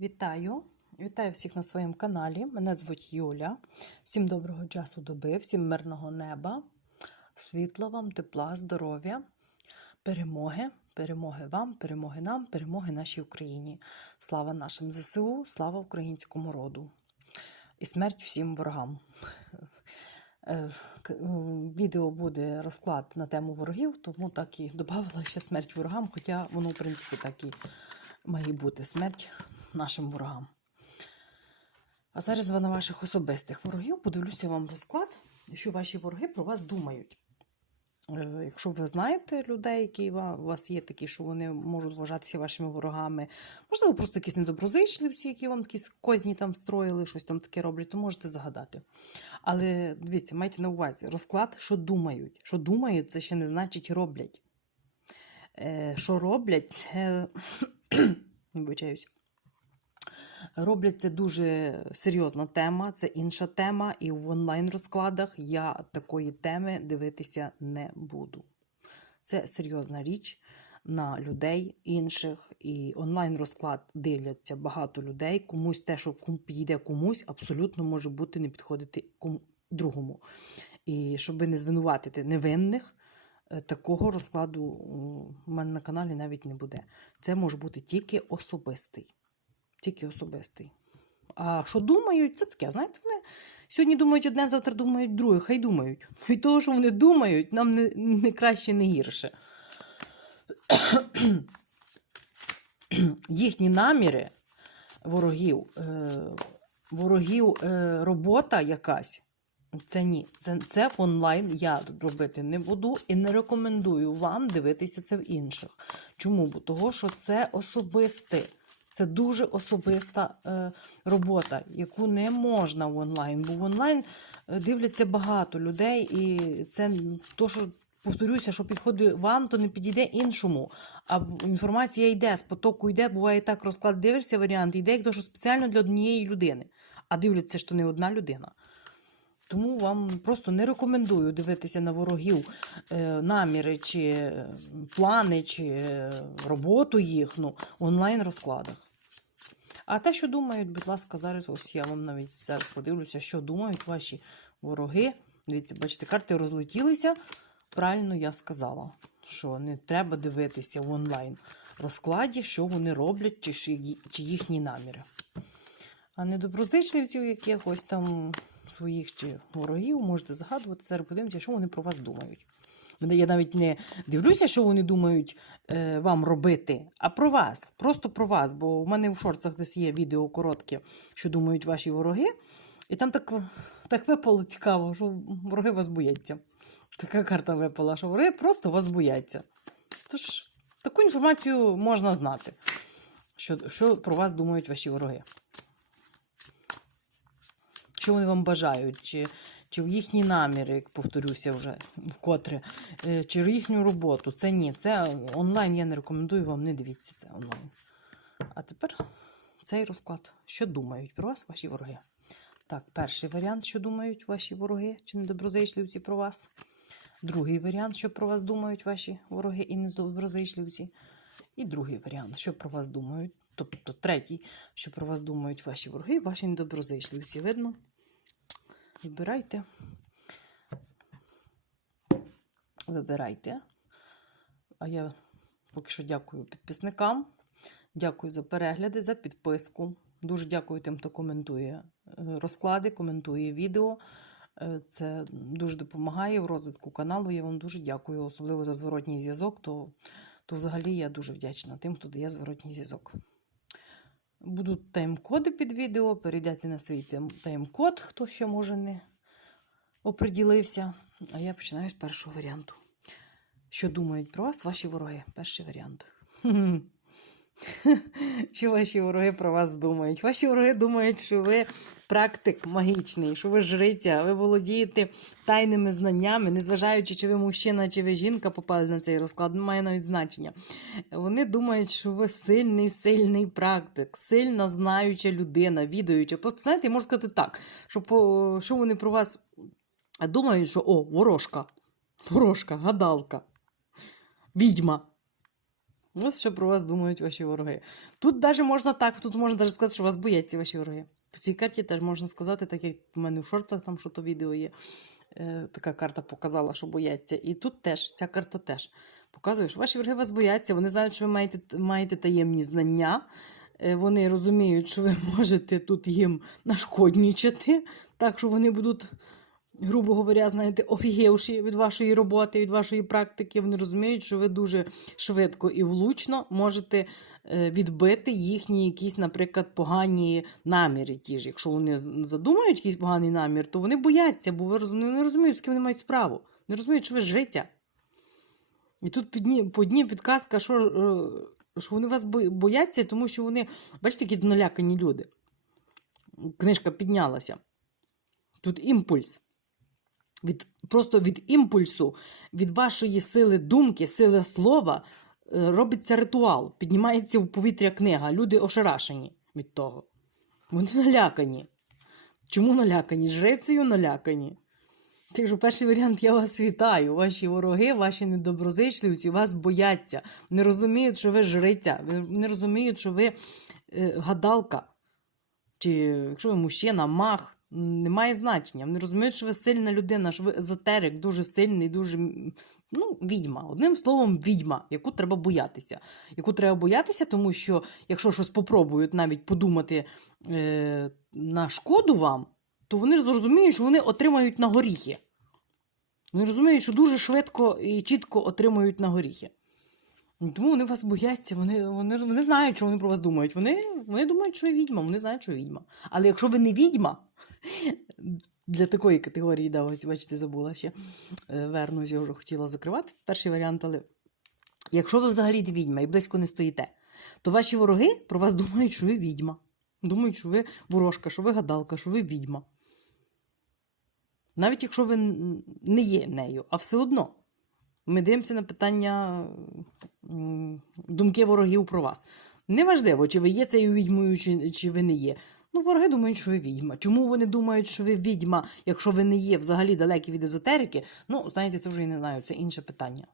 Вітаю! Вітаю всіх на своєму каналі. Мене звуть Юля. Всім доброго часу доби, всім мирного неба, світла вам, тепла, здоров'я, перемоги, перемоги вам, перемоги нам, перемоги нашій Україні. Слава нашим ЗСУ, слава українському роду. І смерть всім ворогам. Е, е, Відео буде розклад на тему ворогів, тому так і додавала ще смерть ворогам, хоча воно, в принципі, так і має бути смерть нашим ворогам. А зараз на ваших особистих ворогів подивлюся вам розклад, що ваші вороги про вас думають. Е, Якщо ви знаєте людей, які у вас є такі, що вони можуть вважатися вашими ворогами, можливо, просто якісь недоброзичливці, які вам якісь козні там строїли, щось там таке роблять, то можете загадати. Але дивіться, майте на увазі, розклад, що думають. Що думають, це ще не значить роблять. Е, Що роблять, це вибачаюсь. Роблять це дуже серйозна тема, це інша тема, і в онлайн-розкладах я такої теми дивитися не буду. Це серйозна річ на людей інших, і онлайн-розклад дивляться багато людей. Комусь те, що підійде комусь, абсолютно може бути не підходити другому. І щоб не звинуватити невинних, е, такого розкладу у мене на каналі навіть не буде. Це може бути тільки особистий тільки особистий. А що думають, це таке, знаєте, вони сьогодні думають одне, завтра думають друге, хай думають. І того, що вони думають, нам не, не краще, не гірше. Їхні наміри ворогів, е, ворогів е, робота якась. Це ні. Це, це онлайн я робити не буду і не рекомендую вам дивитися це в інших. Чому? Бо того, що це особисте. Це дуже особиста е, робота, яку не можна в онлайн. Бо в онлайн е, дивляться багато людей, і це то, що повторюся, що підходить вам, то не підійде іншому. А інформація йде з потоку йде. Буває так, розклад дивишся варіант, йде як то, що спеціально для однієї людини. А дивляться, що не одна людина. Тому вам просто не рекомендую дивитися на ворогів е, наміри чи е, плани, чи е, роботу їхню в онлайн-розкладах. А те, що думають, будь ласка, зараз ось я вам навіть зараз подивлюся, що думають ваші вороги. Дивіться, бачите, карти розлетілися. Правильно я сказала, що не треба дивитися в онлайн розкладі, що вони роблять, чи їхні наміри. А недоброзичливців якихось там своїх чи ворогів можете згадувати. Зараз подивимося, що вони про вас думають. Я навіть не дивлюся, що вони думають е, вам робити, а про вас. Просто про вас. Бо в мене в шорцах десь є відео коротке, що думають ваші вороги. І там так, так випало цікаво, що вороги вас бояться. Така карта випала, що вороги просто вас бояться. Тож таку інформацію можна знати, що, що про вас думають ваші вороги. Що вони вам бажають, чи, чи в їхні наміри, як повторюся вже вкотре, е, чи в їхню роботу. Це ні, це онлайн я не рекомендую вам, не дивіться це онлайн. А тепер цей розклад. Що думають про вас ваші вороги? Так, перший варіант, що думають ваші вороги, чи недоброзичливці про вас. Другий варіант, що про вас думають ваші вороги і недоброзичливці. І другий варіант, що про вас думають. Тобто третій, що про вас думають ваші вороги, ваші недоброзичливці. Видно? Вибирайте. Вибирайте. А я поки що дякую підписникам. Дякую за перегляди, за підписку. Дуже дякую тим, хто коментує е, розклади, коментує відео. Е, Це дуже допомагає в розвитку каналу. Я вам дуже дякую, особливо за зворотній зв'язок. То, то взагалі я дуже вдячна тим, хто дає зворотній зв'язок. Будуть тайм-коди під відео. Перейдете на свій тайм- тайм-код, хто ще може не оприділився. А я починаю з першого варіанту. Що думають про вас ваші вороги? Перший варіант. Що ваші вороги про вас думають? Ваші вороги думають, що ви практик магічний, що ви жриця, ви володієте тайними знаннями, незважаючи, чи ви мужчина, чи ви жінка попали на цей розклад, не має навіть значення. Вони думають, що ви сильний, сильний практик, сильна знаюча людина, відаюча. Просто знаєте, можу сказати так, що, по, що вони про вас думають, що о, ворожка, ворожка, гадалка, відьма. Ось що про вас думають ваші вороги. Тут навіть можна так, тут можна навіть сказати, що вас бояться ваші вороги. По цій карті теж можна сказати, так як в мене в шорцах там що то відео є. Е, така карта показала, що бояться. І тут теж, ця карта теж показує, що ваші вороги вас бояться, вони знають, що ви маєте, маєте таємні знання. Е, Вони розуміють, що ви можете тут їм нашкоднічати, так що вони будуть, грубо говоря, знаєте, офігівші від вашої роботи, від вашої практики. Вони розуміють, що ви дуже швидко і влучно можете е, відбити їхні якісь, наприклад, погані наміри. Ті ж. Якщо вони задумають якийсь поганий намір, то вони бояться, бо вони не розуміють, з ким вони мають справу. Не розуміють, що ви життя. І тут по дні підказка, що, е, що вони вас бояться, тому що вони, бачите, які налякані люди. Книжка піднялася. Тут імпульс. Від, просто від імпульсу, від вашої сили думки, сили слова е, робиться ритуал, піднімається в повітря книга. Люди ошарашені від того. Вони налякані. Чому налякані? Жрецею налякані. Так що перший варіант я вас вітаю. Ваші вороги, ваші недоброзичливці вас бояться. Не розуміють, що ви жриця, не розуміють, що ви е, гадалка. Чи якщо ви мужчина, мах, немає значення. Вони розуміють, що ви сильна людина, що ви езотерик, дуже сильний, дуже ну, відьма. Одним словом, відьма, яку треба боятися. Яку треба боятися, тому що якщо щось попробують навіть подумати е, на шкоду вам, то вони зрозуміють, що вони отримають на горіхи. Вони розуміють, що дуже швидко і чітко отримують на горіхи. Тому вони вас бояться, вони, вони, вони знають, що вони про вас думають. Вони, вони думають, що ви відьма, вони знають, що ви відьма. Але якщо ви не відьма, для такої категорії, да, ось, бачите, забула ще. Е, Верну я вже хотіла закривати. Перший варіант, але якщо ви взагалі не відьма і близько не стоїте, то ваші вороги про вас думають, що ви відьма. Думають, що ви ворожка, що ви гадалка, що ви відьма. Навіть якщо ви не є нею, а все одно. Ми дивимося на питання думки ворогів про вас. Неважливо, чи ви є цією відьмою, чи, чи ви не є. Ну, вороги думають, що ви відьма. Чому вони думають, що ви відьма, якщо ви не є взагалі далекі від езотерики? Ну, знаєте, це вже я не знаю, це інше питання.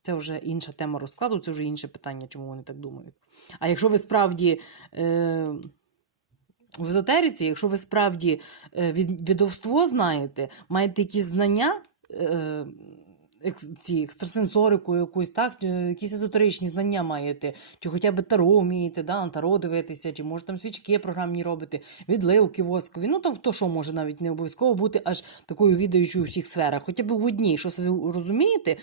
Це вже інша тема розкладу, це вже інше питання, чому вони так думають. А якщо ви справді е, в езотериці, якщо ви справді е, від, відовство знаєте, маєте якісь знання, е, ці, екстрасенсорику якусь, так, е, якісь езотеричні знання маєте, чи хоча б таро вмієте, да, таро дивитися, чи може там свічки програмні робити, відливки воскові. Ну там хто що може навіть не обов'язково бути аж такою відаючою у всіх сферах. Хоча б в одній, що ви розумієте,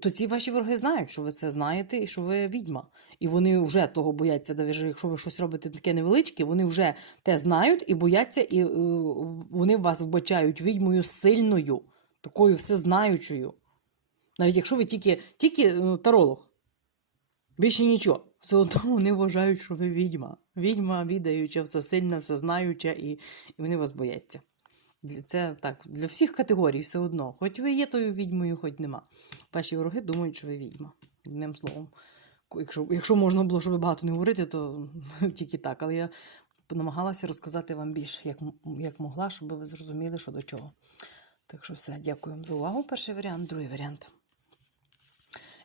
то ці ваші вороги знають, що ви це знаєте і що ви відьма. І вони вже того бояться, навіть якщо ви щось робите таке невеличке, вони вже те знають і бояться, і е, вони вас вбачають відьмою сильною, такою всезнаючою. Навіть якщо ви тільки, тільки ну, таролог, більше нічого. Все одно вони вважають, що ви відьма. Відьма, відаюча, всесильна, всезнаюча, і, і вони вас бояться. Це так, для всіх категорій все одно. Хоч ви є тою відьмою, хоч нема. Ваші вороги думають, що ви відьма. Одним словом. Якщо, якщо можна було, щоб багато не говорити, то тільки так. Але я намагалася розказати вам більше, як, як могла, щоб ви зрозуміли, що до чого. Так що все, дякую вам за увагу. Перший варіант, другий варіант.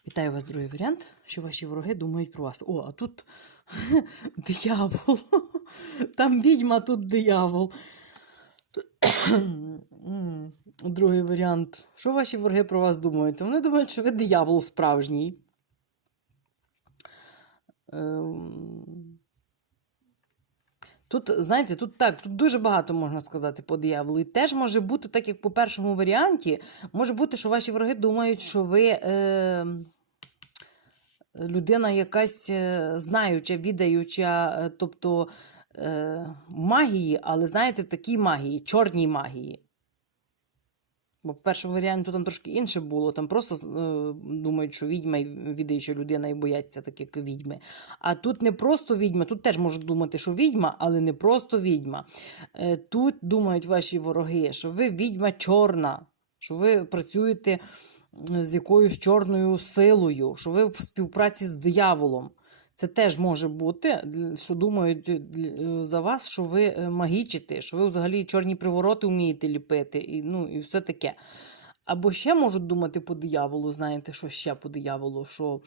Вітаю вас, другий варіант, що ваші вороги думають про вас. О, а тут диявол. Там відьма, тут диявол. Другий варіант. Що ваші вороги про вас думають? Вони думають, що ви диявол справжній. Ем, Тут, знаєте, тут так, тут дуже багато можна сказати по дияволу. І теж може бути, так як по першому варіанті, може бути, що ваші вороги думають, що ви е, людина якась е, знаюча, відаюча, е, тобто е, магії, але знаєте, в такій магії, чорній магії. Бо в першому варіанті там трошки інше було. Там просто е, думають, що відьма і відаюча людина і бояться так, як відьми. А тут не просто відьма, тут теж можуть думати, що відьма, але не просто відьма. Е, тут думають ваші вороги, що ви відьма чорна, що ви працюєте з якоюсь чорною силою, що ви в співпраці з дияволом. Це теж може бути, що думають за вас, що ви е, магічите, що ви взагалі чорні привороти вмієте ліпити, і, ну, і все таке. Або ще можуть думати по дияволу, знаєте, що ще по дияволу, що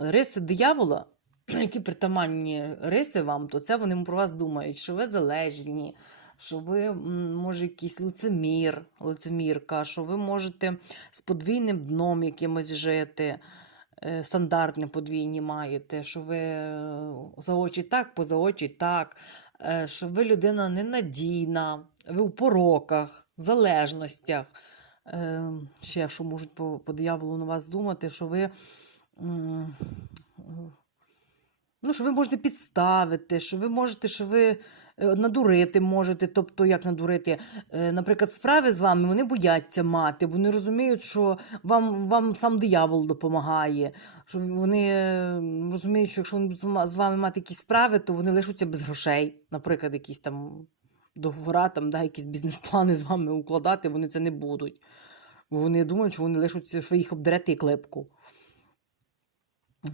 риси диявола, які притаманні риси вам, то це вони про вас думають, що ви залежні, що ви, може, якийсь лицемір, лицемірка, що ви можете з подвійним дном якимось жити, е, стандартне подвійні маєте, що ви е, за очі так, поза очі так, е, що ви людина ненадійна, ви у пороках, в залежностях. Ще що можуть по, по дияволу на вас думати, що ви. Ну, що ви можете підставити, що ви можете, що ви надурити можете. Тобто, як надурити, Е, наприклад, справи з вами вони бояться мати, вони розуміють, що вам, вам сам диявол допомагає. Що вони е, розуміють, що якщо вони будуть з вами мати якісь справи, то вони лишаться без грошей. Наприклад, якісь там договора, там, да, якісь бізнес-плани з вами укладати, вони це не будуть. Вони думають, що вони лишаться, що їх обдерете і клепку.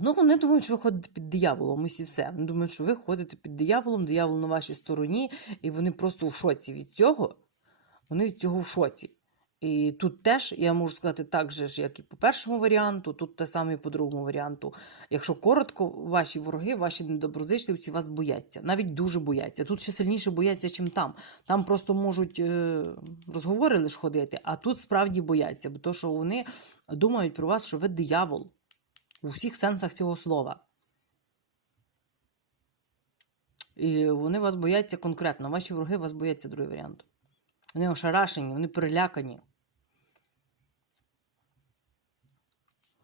Ну, вони думають, що ви ходите під дияволом, ось і все. Вони думають, що ви ходите під дияволом, диявол на вашій стороні, і вони просто в шоці від цього. Вони від цього в шоці. І тут теж я можу сказати так же, як і по першому варіанту, тут те саме і по другому варіанту. Якщо коротко, ваші вороги, ваші недоброзичливці вас бояться, навіть дуже бояться. Тут ще сильніше бояться, чим там. Там просто можуть е, розговори лише ходити, а тут справді бояться, бо то, що вони думають про вас, що ви диявол у всіх сенсах цього слова. І вони вас бояться конкретно. Ваші вороги вас бояться другий варіант. Вони ошарашені, вони перелякані.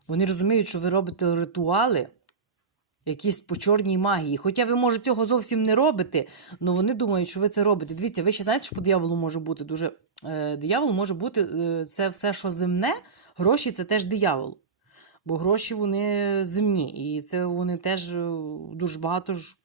Вони розуміють, що ви робите ритуали якісь по чорній магії. Хоча ви, може, цього зовсім не робите, але вони думають, що ви це робите. Дивіться, ви ще знаєте, що по дияволу може бути дуже. Е, диявол може бути е, це все, що земне, гроші це теж диявол. Бо гроші вони земні, і це вони теж е, дуже багато ж.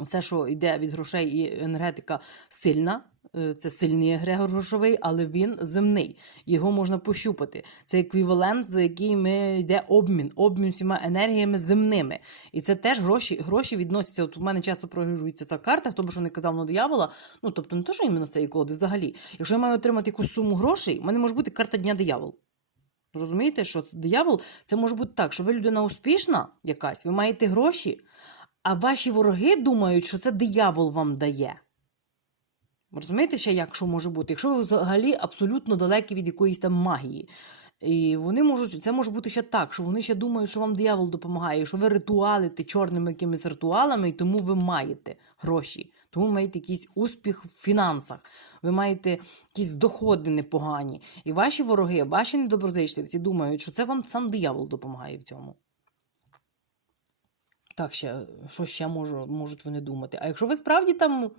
Все, що йде від грошей і енергетика сильна, е, це сильний егрегор грошовий, але він земний. Його можна пощупати. Це еквівалент, за який ми йде обмін, обмін всіма енергіями земними. І це теж гроші гроші відносяться. От у мене часто прогружується ця карта, хто б що не казав на диявола. Ну тобто не то, що іменно цієї колоди взагалі. Якщо я маю отримати якусь суму грошей, в мене може бути карта дня диявол. Розумієте, що диявол це може бути так, що ви людина успішна якась, ви маєте гроші, а ваші вороги думають, що це диявол вам дає. Розумієте, ще як що може бути? Якщо ви взагалі абсолютно далекі від якоїсь там магії. І вони можуть, це може бути ще так, що вони ще думають, що вам диявол допомагає, що ви ритуалите чорними якимись ритуалами, і тому ви маєте гроші, тому маєте якийсь успіх в фінансах, ви маєте якісь доходи непогані. І ваші вороги, ваші недоброзичливці думають, що це вам сам диявол допомагає в цьому. Так, ще, що ще можу, можуть вони думати? А якщо ви справді там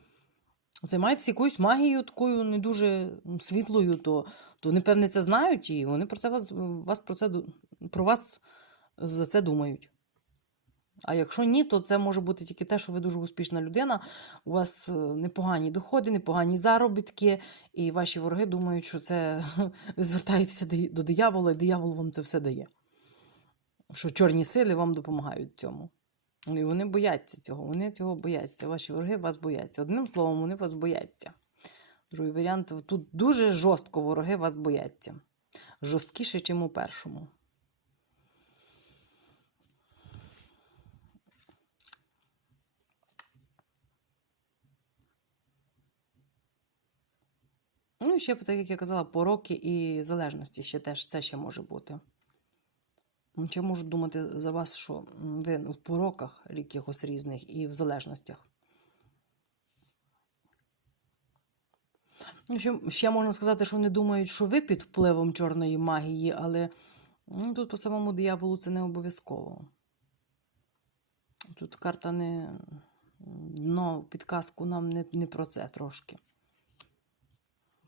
займаєтеся якоюсь магією, такою не дуже світлою, то, то вони, певне, це знають, і вони про це вас, вас про це про вас за це думають. А якщо ні, то це може бути тільки те, що ви дуже успішна людина, у вас е, непогані доходи, непогані заробітки, і ваші вороги думають, що це ви звертаєтеся до- диявола, і диявол вам це все дає. Що чорні сили вам допомагають цьому. І вони бояться цього, вони цього бояться. Ваші вороги вас бояться. Одним словом, вони вас бояться. Другий варіант тут дуже жорстко вороги вас бояться. Жорсткіше, ніж у першому. Ну, і ще, так як я казала, пороки і залежності ще теж це ще може бути. Чи можуть думати за вас, що ви в пороках якихось різних і в залежностях? Ну, Ще, ще можна сказати, що вони думають, що ви під впливом чорної магії, але ну, тут по самому дияволу це не обов'язково. Тут карта не дно, підказку нам не, не про це трошки.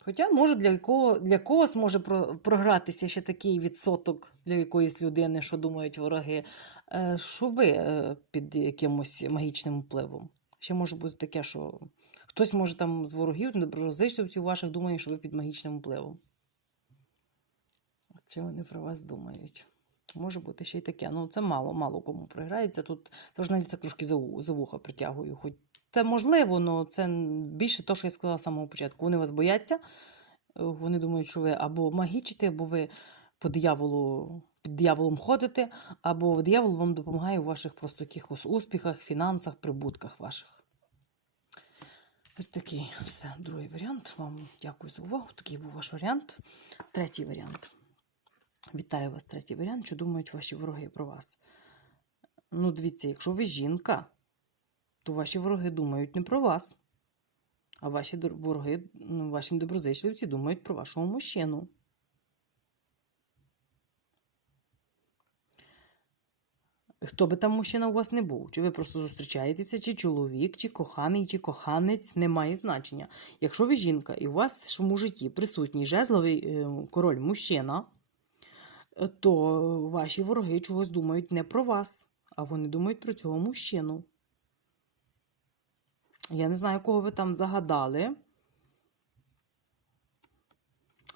Хоча, може, для кого, для когось може про- програтися ще такий відсоток для якоїсь людини, що думають вороги, е, що ви е, під якимось магічним впливом. Ще може бути таке, що хтось може там з ворогів, недоброзичливців ваших думає, що ви під магічним впливом. Чи вони про вас думають? Може бути ще й таке. Ну, це мало, мало кому програється. Тут навіть так трошки за вуха притягую. Хоч це можливо, але це більше того, що я сказала з самого початку. Вони вас бояться, е, вони думають, що ви або магічите, або ви по дияволу під дияволом ходите, або диявол вам допомагає у ваших просто якихось успіхах, фінансах, прибутках ваших. Ось такий все, другий варіант. Вам дякую за увагу. Такий був ваш варіант. Третій варіант. Вітаю вас, третій варіант. Що думають ваші вороги про вас? Ну, дивіться, якщо ви жінка, то ваші вороги думають не про вас. А ваші вороги, ну, ваші недоброзичливці думають про вашого мужчину. Хто би там мужчина у вас не був, чи ви просто зустрічаєтеся, чи чоловік, чи коханий, чи коханець, не має значення. Якщо ви жінка і у вас в житті присутній жезловий е, король мужчина, то ваші вороги чогось думають не про вас, а вони думають про цього мужчину. Я не знаю, кого ви там загадали.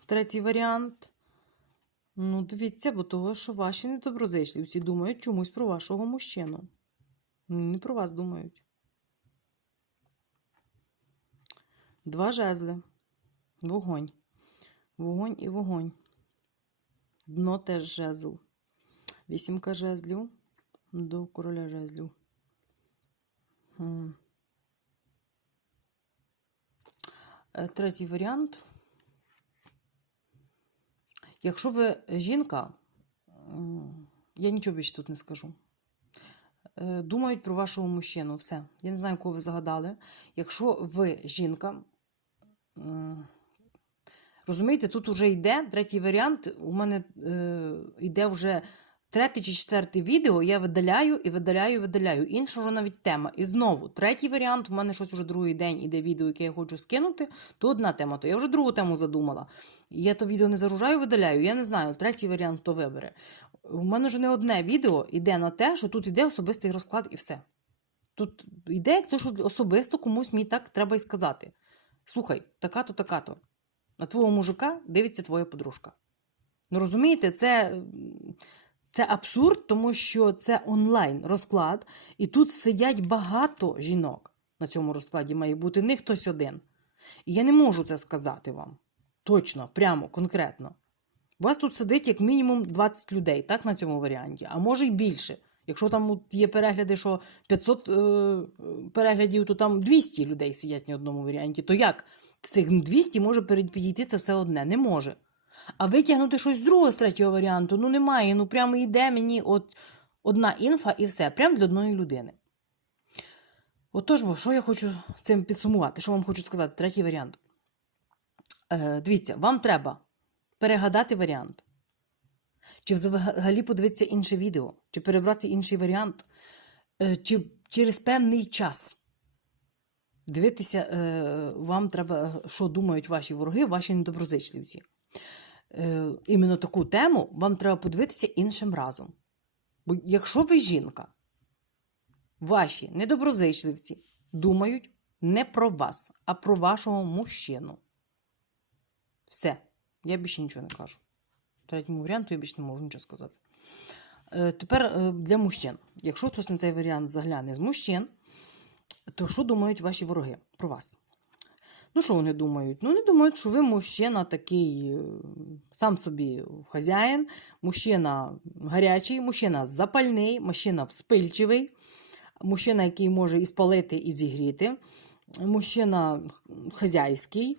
Третій варіант. Ну, дивіться, бо того, що ваші недоброзичливці думають чомусь про вашого мужчину. Не про вас думають. Два жезли. Вогонь. Вогонь і вогонь. Дно теж жезл. Вісімка жезлів до короля жезлів. Хм. Е, Третій варіант. Якщо ви жінка, я нічого більше тут не скажу. Е, Думають про вашого мужчину. Все. Я не знаю, кого ви загадали. Якщо ви жінка, розумієте, тут вже йде третій варіант. У мене е, йде вже третє чи четверте відео. Я видаляю і видаляю, і видаляю. Інша вже навіть тема. І знову, третій варіант. У мене щось вже другий день іде відео, яке я хочу скинути. То одна тема, то я вже другу тему задумала. Я то відео не загружаю, видаляю. Я не знаю, третій варіант хто вибере. У мене вже не одне відео йде на те, що тут йде особистий розклад і все. Тут йде як то, що особисто комусь мені так треба й сказати. Слухай, така-то, така-то. На твого мужика дивиться твоя подружка. Ну розумієте, це, це абсурд, тому що це онлайн розклад, і тут сидять багато жінок. На цьому розкладі має бути не хтось один. І я не можу це сказати вам. Точно, прямо, конкретно. У вас тут сидить як мінімум 20 людей, так, на цьому варіанті, а може й більше. Якщо там є перегляди, що 500 е, переглядів, то там 200 людей сидять на одному варіанті. То як цих 200 може підійти це все одне? Не може. А витягнути щось з другого, з третього варіанту, ну немає. Ну прямо йде мені от одна інфа і все, прямо для одної людини. Отож, бо що я хочу цим підсумувати? Що вам хочу сказати? Третій варіант. Е, дивіться, вам треба перегадати варіант. Чи взагалі подивитися інше відео, чи перебрати інший варіант, е, чи через певний час. Дивитися, е, вам треба, що думають ваші вороги, ваші недоброзичливці. Е, іменно таку тему вам треба подивитися іншим разом. Бо якщо ви жінка, ваші недоброзичливці думають не про вас, а про вашого мужчину. Все. Я більше нічого не кажу. Третьому варіанту я більше не можу нічого сказати. Е, тепер е, для мужчин. Якщо хтось на цей варіант загляне з мужчин, то що думають ваші вороги про вас? Ну, що вони думають? Ну, вони думають, що ви мужчина такий е, сам собі хазяїн, мужчина гарячий, мужчина запальний, мужчина вспильчивий, мужчина, який може і спалити, і зігріти, мужчина хазяйський,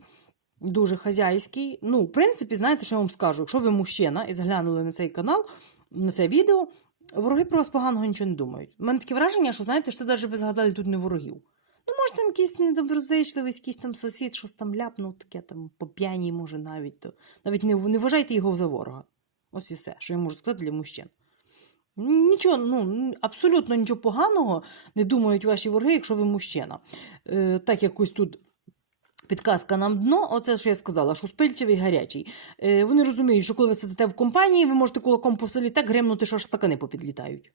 дуже хазяйський. Ну, в принципі, знаєте, що я вам скажу? Якщо ви мужчина і заглянули на цей канал, на це відео, вороги про вас поганого нічого не думають. У мене таке враження, що знаєте, що це навіть ви згадали тут не ворогів. Ну, може, там якийсь недоброзичливий, якийсь там сусід, щось там ляпнув, таке там по п'яній, може, навіть. То навіть не, не вважайте його за ворога. Ось і все, що я можу сказати для мужчин. Нічого, ну, абсолютно нічого поганого не думають ваші вороги, якщо ви мужчина. Е, так якось тут підказка нам дно, оце що я сказала, що спильчивий гарячий. Е, вони розуміють, що коли ви сидите в компанії, ви можете кулаком по селі так гремнути, що аж стакани попідлітають.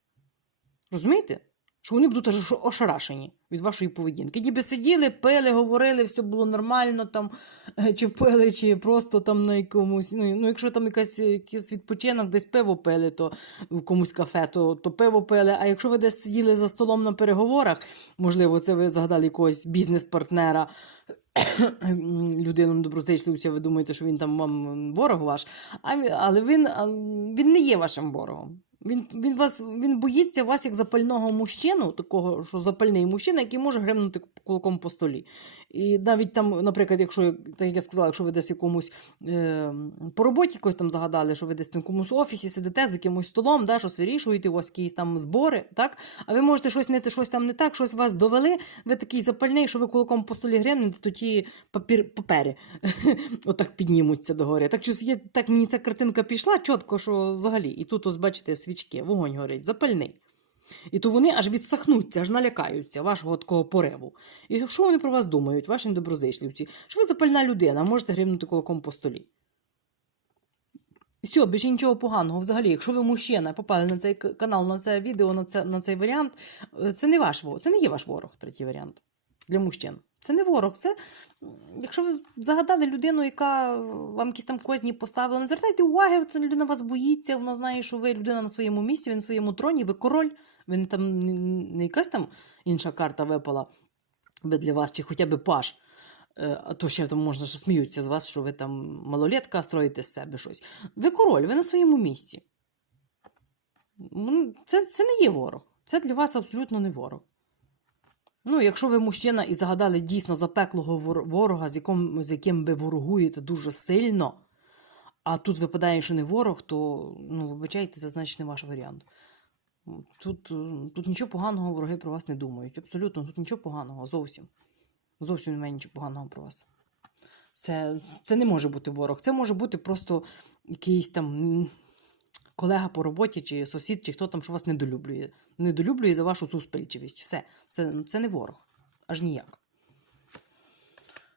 Розумієте? Що вони будуть аж ошарашені від вашої поведінки. Ніби сиділи, пили, говорили, все було нормально, там, е, чи пили, чи просто там на якомусь. Ну, ну якщо там якась, якийсь відпочинок, десь пиво пили, то в комусь кафе, то, то пиво пили. А якщо ви десь сиділи за столом на переговорах, можливо, це ви згадали якогось бізнес-партнера, людину доброзичливця, ви думаєте, що він там вам ворог ваш, а, але він, він не є вашим ворогом. Він, він, вас, він боїться вас як запального мужчину, такого, що запальний мужчина, який може гримнути кулаком по столі. І навіть там, наприклад, якщо, так як я сказала, якщо ви десь якомусь е, по роботі якось там загадали, що ви десь в якомусь офісі сидите з якимось столом, да, щось вирішуєте, у вас якісь там збори, так? а ви можете щось не щось там не так, щось вас довели, ви такий запальний, що ви кулаком по столі гримнете, то ті папір, папері отак піднімуться догори. Так, щось є, так мені ця картинка пішла чітко, що взагалі. І тут, ось, бачите, свічки, вогонь горить, запальний. І то вони аж відсахнуться, аж налякаються вашого такого пориву. І що вони про вас думають, ваші доброзичливці? Що ви запальна людина, можете гримнути кулаком по столі. Все, більше нічого поганого. Взагалі, якщо ви мужчина, попали на цей канал, на це відео, на, це, на цей варіант, е, це не ваш ворог, це не є ваш ворог, третій варіант для мужчин. Це не ворог. Це якщо ви загадали людину, яка вам якісь там козні поставила, не звертайте уваги, ця людина вас боїться, вона знає, що ви людина на своєму місці, ви на своєму троні, ви король, ви не там не якась там інша карта випала би для вас, чи хоча б паш. Е, А то ще там можна що сміються з вас, що ви там малолетка, строїте з себе щось. Ви король, ви на своєму місці. Ну, Це, це не є ворог. Це для вас абсолютно не ворог. Ну, якщо ви мужчина і загадали дійсно запеклого ворога, з яким, з яким ви ворогуєте дуже сильно, а тут випадає, що не ворог, то ну, вибачайте, це значить не ваш варіант. Тут, тут нічого поганого вороги про вас не думають. Абсолютно, тут нічого поганого, зовсім. Зовсім немає нічого поганого про вас. Це, це не може бути ворог. Це може бути просто якийсь там колега по роботі, чи сусід, чи хто там, що вас недолюблює. Недолюблює за вашу суспільчивість. Все. Це, це не ворог. Аж ніяк.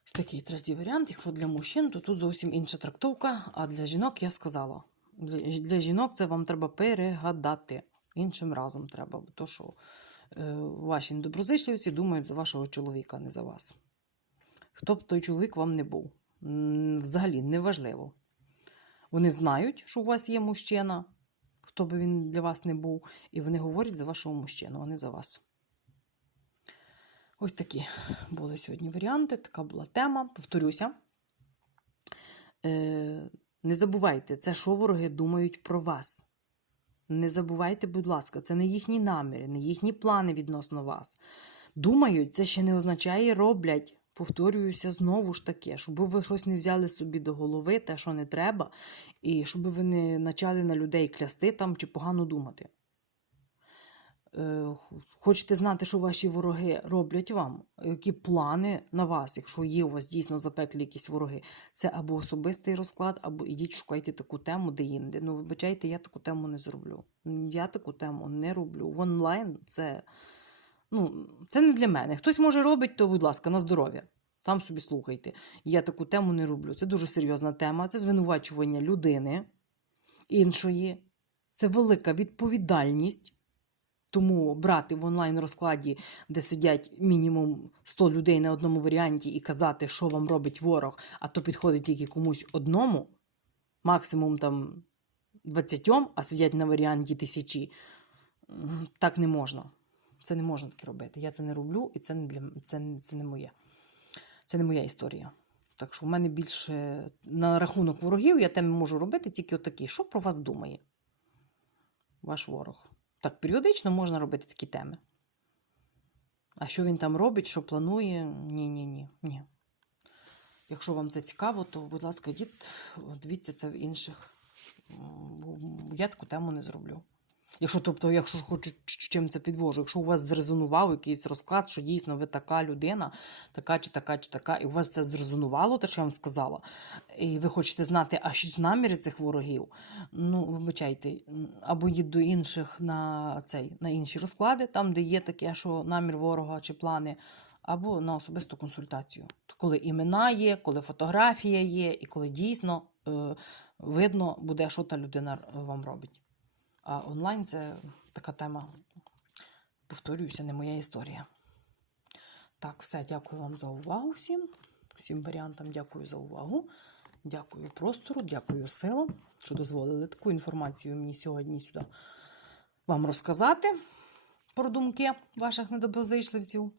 Ось такий третій варіант. Якщо для мужчин, то тут зовсім інша трактовка. А для жінок я сказала. Для, для жінок це вам треба перегадати. Іншим разом треба, бо то, що е, ваші недоброзичливці думають за вашого чоловіка, не за вас. Хто б той чоловік вам не був. Взагалі неважливо. Вони знають, що у вас є мужчина, хто би він для вас не був, і вони говорять за вашого мужчину, а не за вас. Ось такі були сьогодні варіанти, така була тема. Повторюся. Е, не забувайте, це що вороги думають про вас. Не забувайте, будь ласка, це не їхні наміри, не їхні плани відносно вас. Думають, це ще не означає роблять. Повторююся знову ж таки, щоб ви щось не взяли собі до голови, те, що не треба, і щоб ви не почали на людей клясти там чи погано думати. Е, Хочете знати, що ваші вороги роблять вам? Які плани на вас, якщо є у вас дійсно запеклі якісь вороги? Це або особистий розклад, або ідіть шукайте таку тему де-інде. Ну, вибачайте, я таку тему не зроблю. Я таку тему не роблю. В онлайн це, ну, це не для мене. Хтось може робить, то, будь ласка, на здоров'я. Там собі слухайте. Я таку тему не роблю. Це дуже серйозна тема. Це звинувачування людини іншої. Це велика відповідальність. Тому брати в онлайн розкладі, де сидять мінімум 100 людей на одному варіанті, і казати, що вам робить ворог, а то підходить тільки комусь одному, максимум там 20, а сидять на варіанті тисячі. Так не можна. Це не можна таке робити. Я це не роблю, і це не для це, це не моє. Це не моя історія. Так що у мене більше на рахунок ворогів я теми можу робити тільки отакі. Що про вас думає ваш ворог? Так, періодично можна робити такі теми. А що він там робить, що планує? Ні, ні, ні. Якщо вам це цікаво, то, будь ласка, йдіть, дивіться це в інших. Я таку тему не зроблю. Якщо, тобто, якщо ж хочу чим це підвожу, якщо у вас зрезонував якийсь розклад, що дійсно ви така людина, така чи така, чи така, і у вас це зрезонувало, те, що я вам сказала, і ви хочете знати, а що наміри цих ворогів, ну, вибачайте, або йдіть до інших на цей, на інші розклади, там, де є таке, що намір ворога чи плани, або на особисту консультацію. Коли імена є, коли фотографія є, і коли дійсно е, видно буде, що та людина вам робить. А онлайн це така тема повторююся, не моя історія. Так, все, дякую вам за увагу всім. Всім варіантам дякую за увагу. Дякую простору, дякую силам, що дозволили таку інформацію мені сьогодні сюди вам розказати про думки ваших недоброзичливців.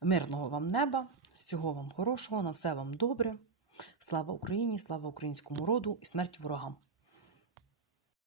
Мирного вам неба, всього вам хорошого, на все вам добре. Слава Україні, слава українському роду і смерть ворогам!